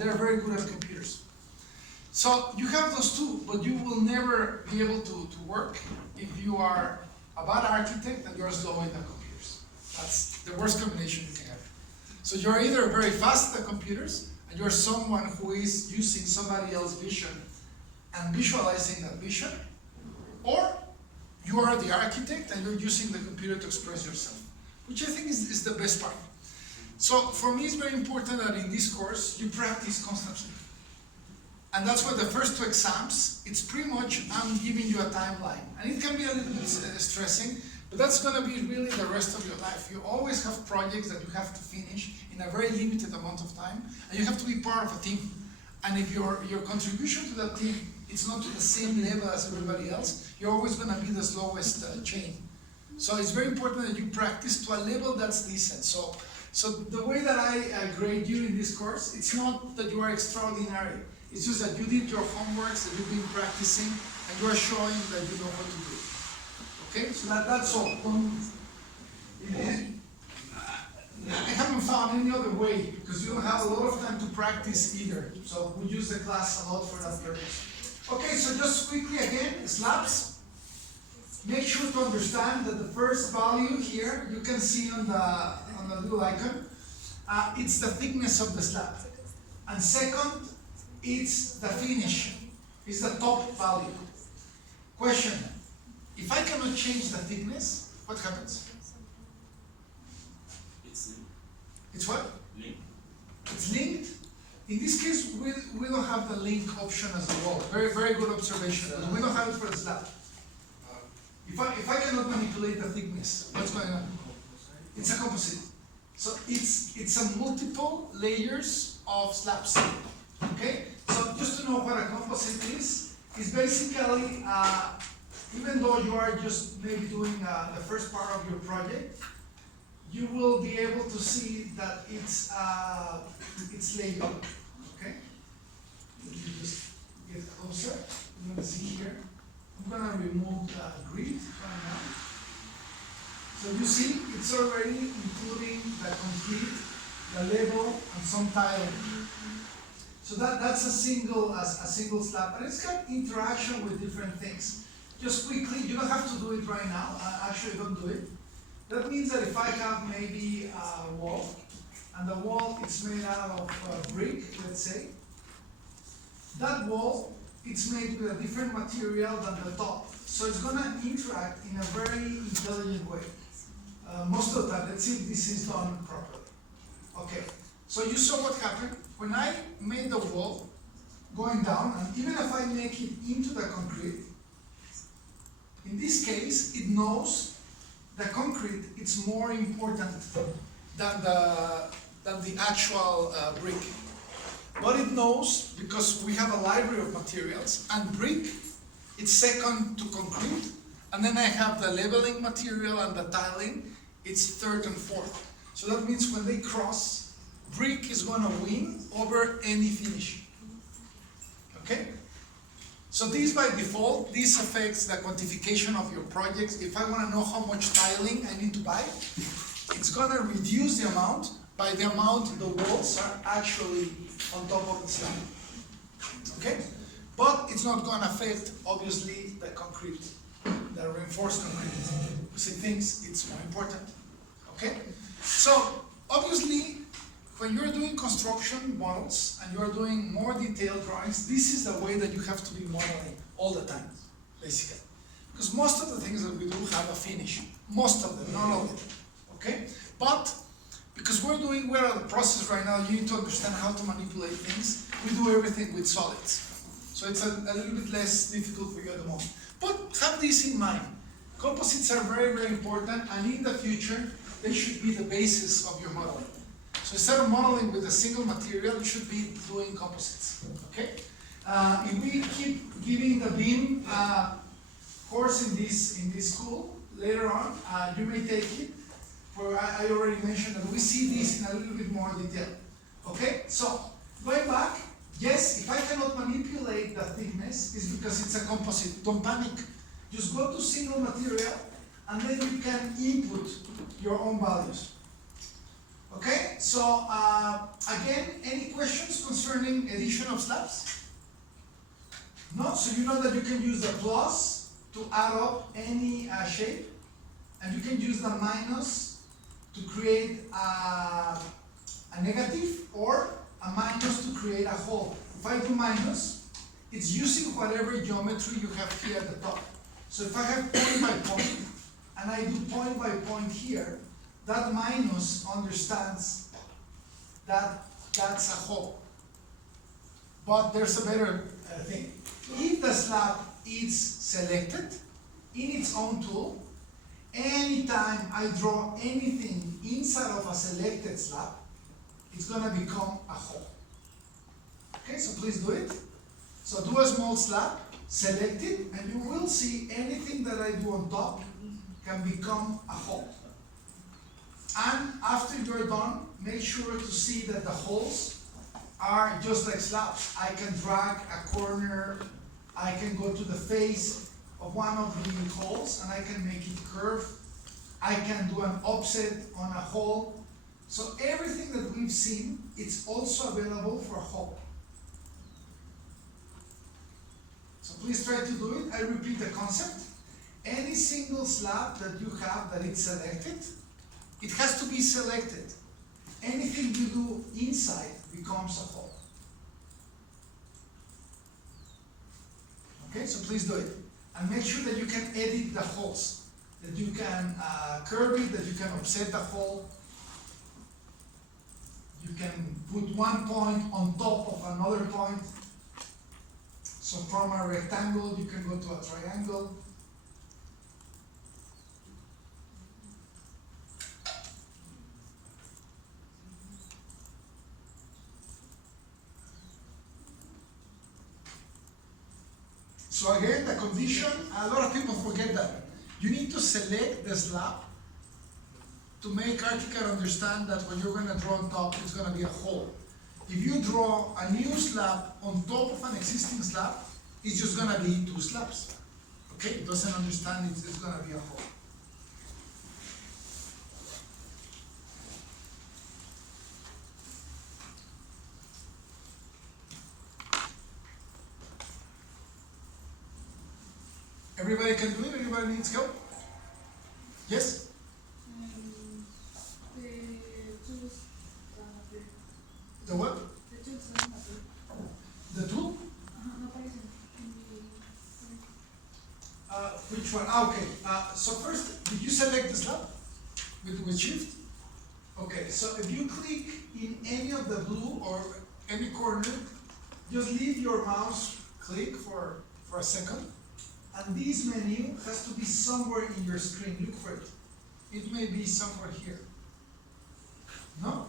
they're very good at computers. So you have those two, but you will never be able to work if you are a bad architect and you're slow in the computers. That's the worst combination you can have. So you're either very fast at the computers, and you're someone who is using somebody else's vision and visualizing that vision, or you are the architect and you're using the computer to express yourself, which I think is the best part. So for me, it's very important that in this course, you practice constantly. And that's why the first two exams, it's pretty much, I'm giving you a timeline. And it can be a little bit stressing, but that's going to be really the rest of your life. You always have projects that you have to finish in a very limited amount of time, and you have to be part of a team. And if your contribution to that team is not to the same level as everybody else, you're always going to be the slowest chain. So it's very important that you practice to a level that's decent. So the way that I grade you in this course, it's not that you are extraordinary. It's just that you did your homeworks, that you've been practicing, and you are showing that you know how to do it. Okay, so that's all. I haven't found any other way, because you don't have a lot of time to practice either. So we use the class a lot for that purpose. Okay, so just quickly again, slabs. Make sure to understand that the first value here, you can see on the little icon, it's the thickness of the slab. And second, it's the finish, it's the top value. Question, if I cannot change the thickness, what happens? It's what? Linked. It's linked. In this case, we don't have the link option as well. Very, very good observation. We don't have it for the slab. If I cannot manipulate the thickness, what's going on? It's a composite. So it's a multiple layers of slabs. Okay? So just to know what a composite is basically, even though you are just maybe doing the first part of your project, you will be able to see that it's layered. Okay? Let me just get closer. You're going to see here. I'm going to remove the grid right now. So you see, it's already including the concrete, the level, and some tiling. So that's a single slab, and it's got interaction with different things. Just quickly, you don't have to do it right now. Actually, don't do it. That means that if I have maybe a wall, and the wall is made out of brick, let's say, that wall, it's made with a different material than the top. So it's going to interact in a very intelligent way. Most of the time, let's see if this is done properly. Okay, so you saw what happened. When I made the wall going down, and even if I make it into the concrete, in this case, it knows the concrete is more important than the actual brick. But it knows, because we have a library of materials, and brick, it's second to concrete, and then I have the leveling material and the tiling, it's third and fourth. So that means when they cross, brick is going to win over any finish. Okay? So this by default, this affects the quantification of your projects. If I want to know how much tiling I need to buy, it's going to reduce the amount by the amount the walls are actually on top of the slab. Okay? But it's not going to affect, obviously, the concrete, the reinforced concrete, because it thinks it's more important. Okay? So, obviously, when you're doing construction models and you're doing more detailed drawings, this is the way that you have to be modeling all the time, basically. Because most of the things that we do have a finish. Most of them, not all of them. Okay? But because we're at the process right now, you need to understand how to manipulate things. We do everything with solids. So it's a little bit less difficult for you at the moment. But have this in mind. Composites are very, very important, and in the future, they should be the basis of your modeling. So instead of modeling with a single material, you should be doing composites. Okay? If we keep giving the BIM course in this school later on, you may take it. Where I already mentioned that we see this in a little bit more detail. Okay? So going back, yes, if I cannot manipulate the thickness, it's because it's a composite. Don't panic. Just go to single material, and then you can input your own values. Okay? So again, any questions concerning concerning addition of slabs? No, so you know that you can use the plus to add up any shape, and you can use the minus to create a negative, or a minus to create a hole. If I do minus, it's using whatever geometry you have here at the top. So if I have point by point, and I do point by point here, that minus understands that that's a hole. But there's a better thing. If the slab is selected in its own tool, anytime I draw anything inside of a selected slab, it's gonna become a hole. Okay, so please do it. So do a small slab, select it, and you will see anything that I do on top can become a hole. And after you're done, make sure to see that the holes are just like slabs. I can drag a corner, I can go to the face of one of the holes and I can make it curve. I can do an offset on a hole. So everything that we've seen, it's also available for a hole. So please try to do it. I repeat the concept. Any single slab that you have that it's selected, it has to be selected. Anything you do inside becomes a hole. Okay, so please do it. And make sure that you can edit the holes, that you can curve it, that you can offset the hole. You can put one point on top of another point. So from a rectangle, you can go to a triangle. So again, the condition, a lot of people forget that. You need to select the slab to make Archicad understand that when you're gonna draw on top, it's gonna be a hole. If you draw a new slab on top of an existing slab, it's just gonna be two slabs. Okay, it doesn't understand it's gonna be a hole. Everybody can do it? Everybody needs help? Yes? The what? The tool? Which one? Okay. So first, did you select the slab with shift? Okay. So if you click in any of the blue or any corner, just leave your mouse click for a second. And this menu has to be somewhere in your screen. Look for it. It may be somewhere here. No?